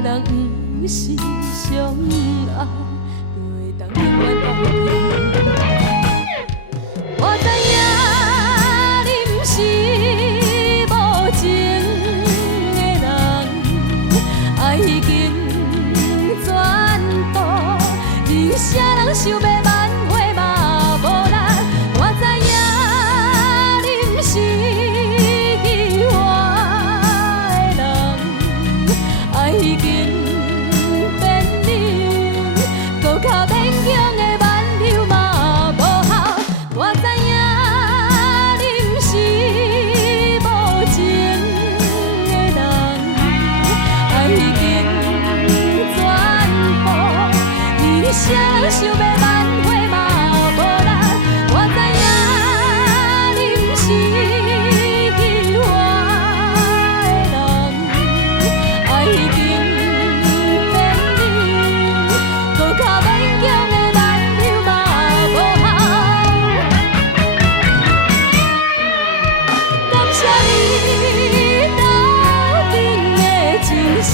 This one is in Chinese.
的人不是相爱，就会当永远同行。我知影你不是无情的人，爱已经全部，人啥人想要挽回嘛无力。我知影你不是记我的人，爱已经变冷，搁较勉强的挽留嘛无效。我知影你不是无情的人，爱已经全部，你啥人想要挽回嘛无力。我知影你不是记我的人，爱已经变冷，搁较勉强的挽留嘛无效。感谢你斗阵的真心。